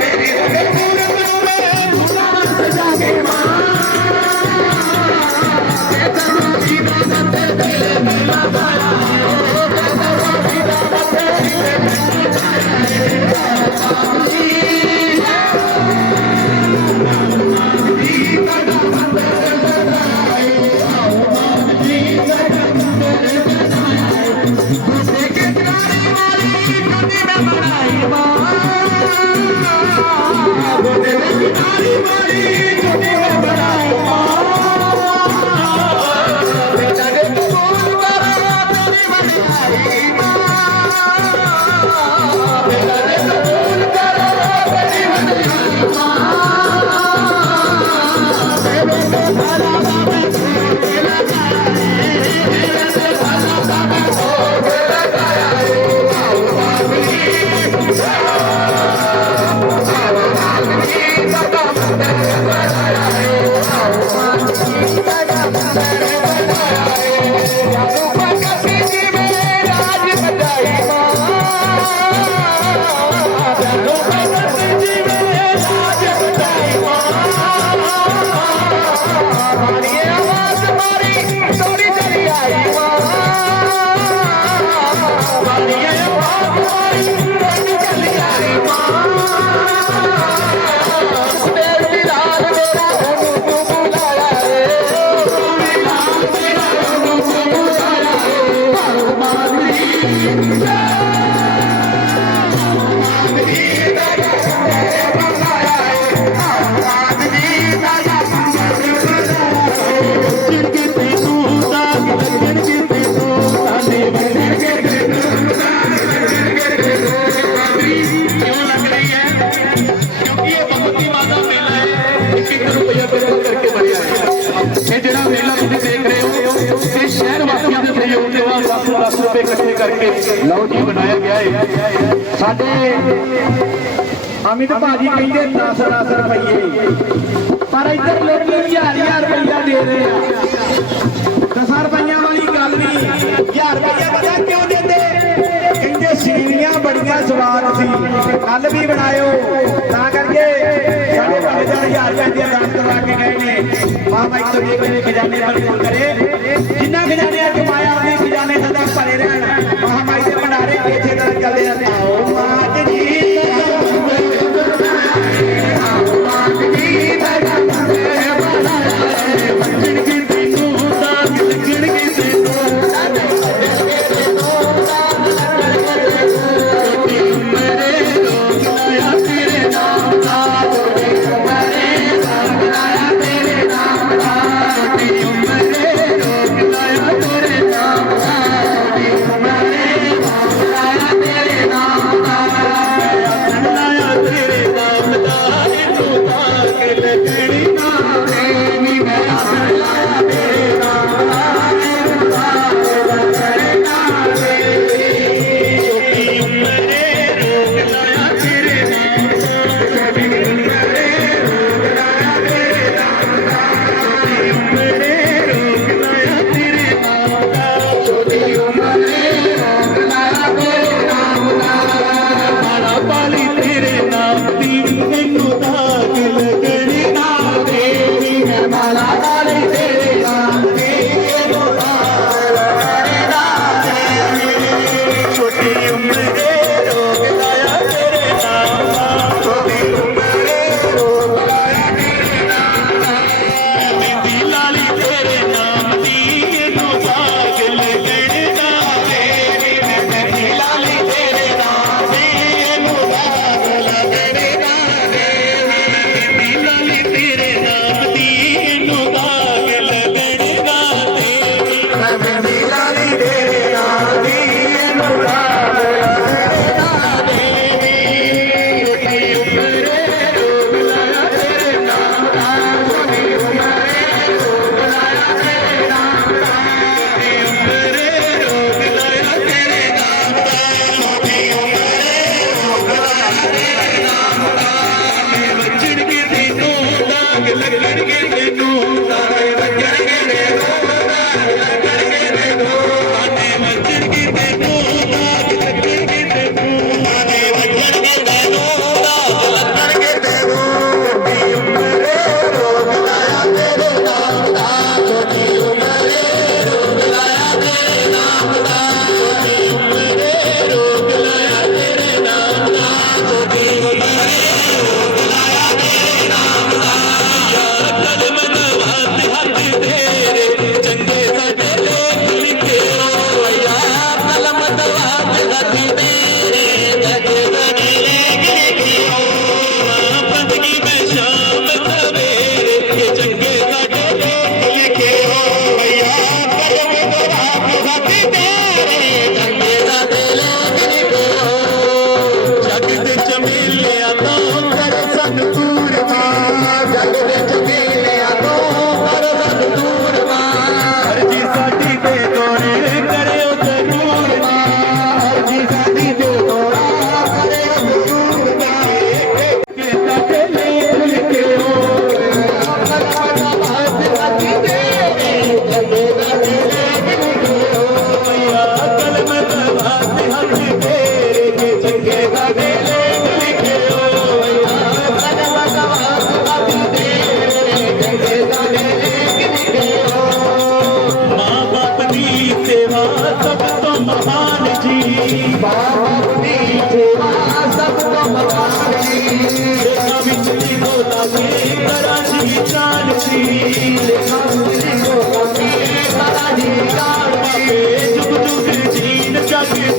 Thank you. लो जी बनाया गया है साडे अमित भाजी कहते 10-10 रुपये पर इधर लोग 1000 रुपया दे रहे हैं 10 रुपया वाली गल नहीं 1000 रुपया पता क्यों देते कहते सीनियां बड़िया स्वाद सी कल भी बनायो ता करके 5000 रुपये दान करवा के गए ने मां माइक तो मेरे खजाने पर करे जिन्ना खजाने कमाया अपने खजाने सदा भरे रहना महामाई के भंडारे इसे तरह चलते रहते आओ मात जी तेरे नाम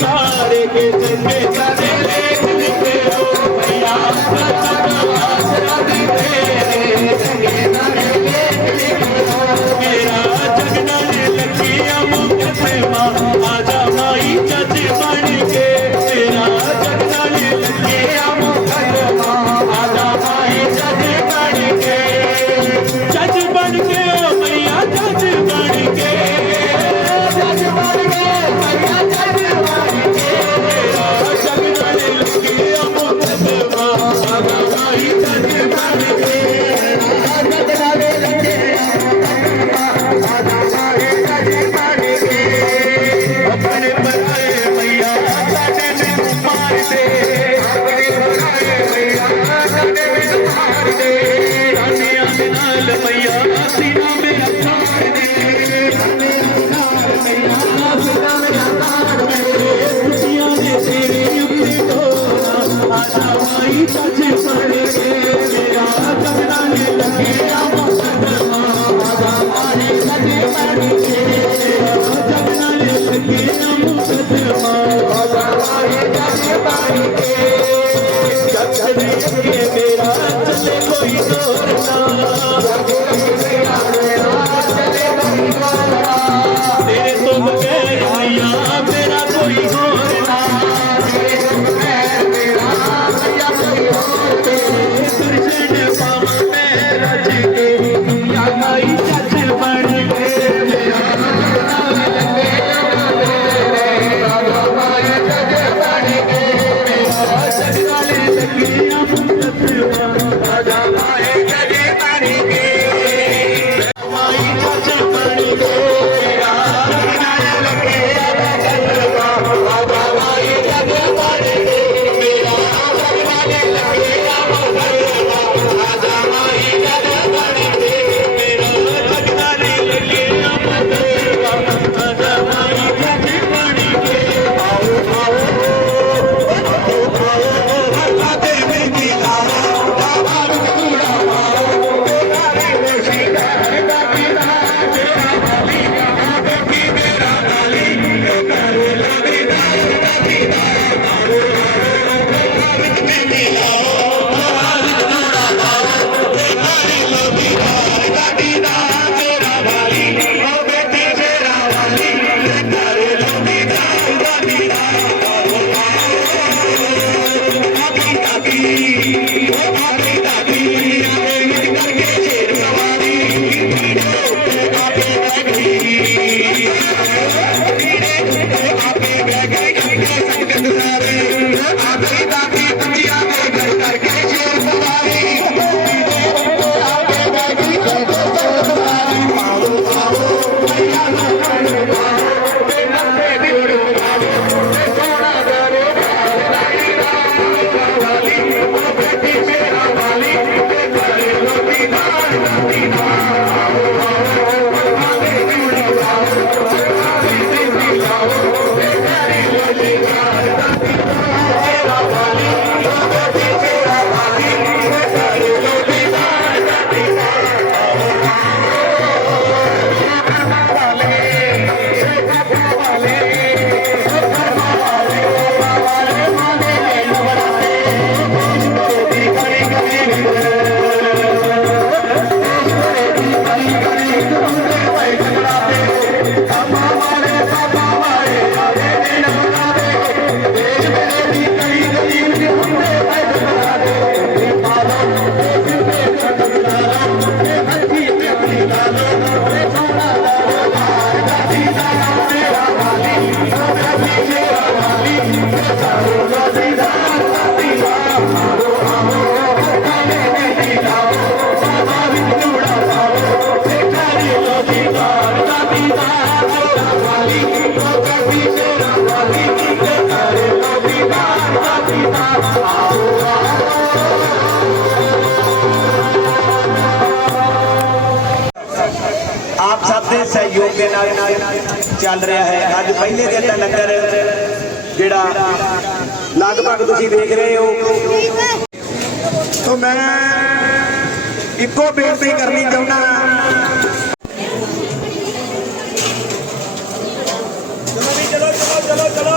उतारे के चंगे सारे लेख लिखे हो मैया मेरा जगना लगी मुकदमा आजा माई जज बन के तेरा जगना लगी मुकदमा आजा माई जज बन के ओ मैया जज बन के जज बन के मैया जज बन के तेरा जगना लगी मुकदमा आजा माई जज बन के अपने बनाए मैया साडे में मार दे अपने बनाए मैया साडे में मार दे रानिया नाल मैया सीना में अखाड़ दे रानिया मैया सीना में अखाड़ दे खुशियां दे तेरे ऊपर डोरा आजा माई सच पड़े मेरा जगना लगे मुकदमा आजा माई सच पड़े जगना लगे मुकदमा आजा माई सच पड़े जग के मेरा चले कोई जोर तेरे तो बगैर मैया मेरा कोई और ना दर्शन पावा मैं रज के दुनिया माई सच बन के मेरा जगने लगे मुकदमा आजा माई जज बन के माई सच बन के मेरा जगने लगे मुकदमा आजा माई जज बन के मेरा जगने लगे मुकदमा आजा माई जज बन के मेरा जगने लगे मुकदमा आजा माई जज बन के आओ आओ भला देवी की लाओ बाबा पूरा आओ तेरे मुर्शिदा बाकी ना तेरा वाली बाकी मेरा वाली करे लगी ना बाकी ना आओ देवी लाओ बाबा पूरा आओ तेरी लगी ना बाकी ना तेरा वाली ओ बेटी मेरा वाली करे लगी ना बाकी ना आप सब के सहयोग के नाल चल रहा है। अज पहले दिन का लंगर जिहड़ा लगभग तुसीं देख रहे हो। तो मैं इको बेनती करनी चाहना, चलो चलो चलो चलो चलो।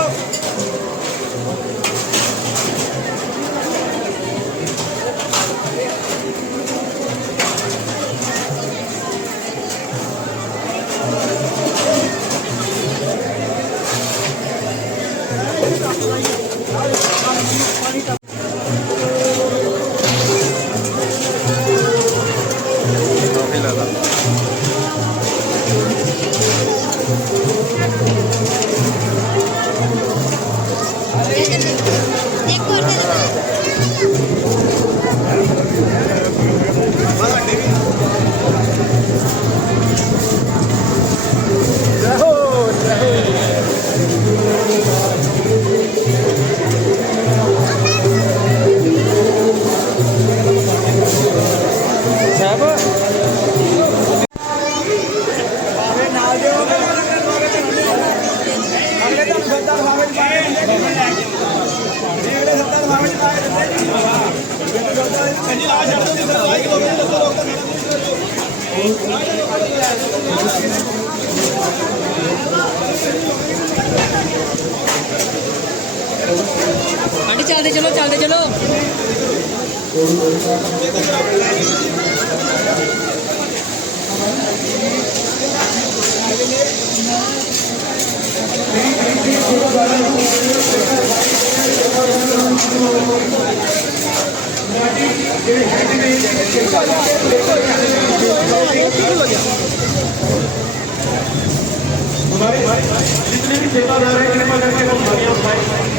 आंटी चलते चलो चलते चलो जितने भी सेवादार हैं कृपा करके वो भरियां उठाएं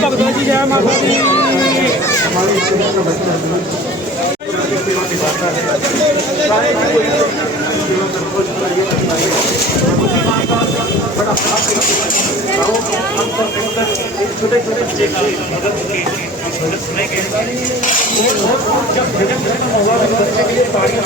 भगत जी जय माता दी छोटे छोटे बच्चे का मदद की मदद नहीं